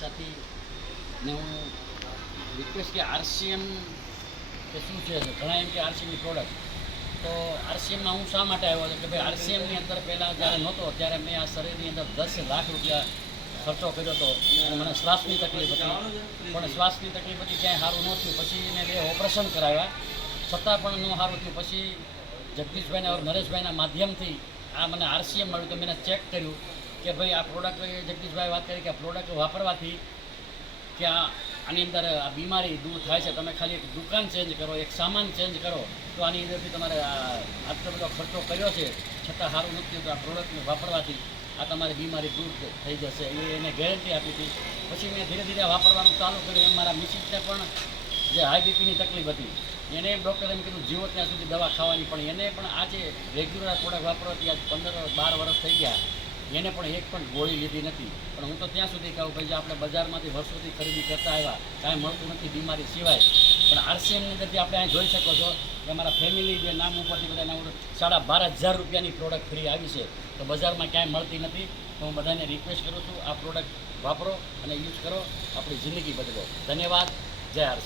સાથીને હું રિક્વેસ્ટ કે આરસીએમ કે શું છે, ઘણા એમ કે આરસીએમની પ્રોડક્ટ, તો આરસીએમમાં હું શા માટે આવ્યો હતો કે ભાઈ આરસીએમની અંદર પહેલાં જ્યારે નહોતો ત્યારે મેં આ શરીરની અંદર 10 લાખ રૂપિયા ખર્ચો કર્યો હતો અને મને શ્વાસની તકલીફ હતી, પણ શ્વાસની તકલીફ હતી ક્યાંય સારું ન થયું. પછી મેં 2 ઓપરેશન કરાવ્યા છતાં પણ ન સારું થયું. પછી જગદીશભાઈના ઓર નરેશભાઈના માધ્યમથી આ મને આરસીએમ મળ્યું તો મેં ચેક કર્યું કે ભાઈ આ પ્રોડક્ટ, જગદીશભાઈ વાત કરી કે આ પ્રોડક્ટ વાપરવાથી કે આની અંદર આ બીમારી દૂર થાય છે. તમે ખાલી એક દુકાન ચેન્જ કરો, એક સામાન ચેન્જ કરો તો આની અંદરથી તમારે આટલો બધો ખર્ચો કર્યો છે છતાં સારું નથી, તો આ પ્રોડક્ટને વાપરવાથી આ તમારી બીમારી દૂર થઈ જશે એને ગેરંટી આપી હતી. પછી મેં ધીરે ધીરે વાપરવાનું ચાલુ કર્યું. એમ મારા મિસિસને પણ જે હાઈ બીપીની તકલીફ હતી એને ડૉક્ટરે એમ કીધું જીવો ત્યાં સુધી દવા ખાવાની, પણ એને પણ આજે રેગ્યુલર પ્રોડક્ટ વાપરવાથી આજ 15-12 વર્ષ થઈ ગયા, એને પણ એક પણ ગોળી લીધી નથી. પણ હું તો ત્યાં સુધી કહું ભાઈ જે આપણે બજારમાંથી વર્ષોથી ખરીદી કરતા આવ્યા કાંઈ મળતું નથી બીમારી સિવાય, પણ આરસીએમની અંદરથી આપણે અહીં જોઈ શકો છો કે અમારા ફેમિલી જે નામ ઉપરથી બધાના 12,500 રૂપિયાની પ્રોડક્ટ ફ્રી આવી છે, તો બજારમાં ક્યાંય મળતી નથી. તો હું બધાને રિક્વેસ્ટ કરું છું આ પ્રોડક્ટ વાપરો અને યુઝ કરો, આપણી જિંદગી બદલો. ધન્યવાદ. જય આરસી.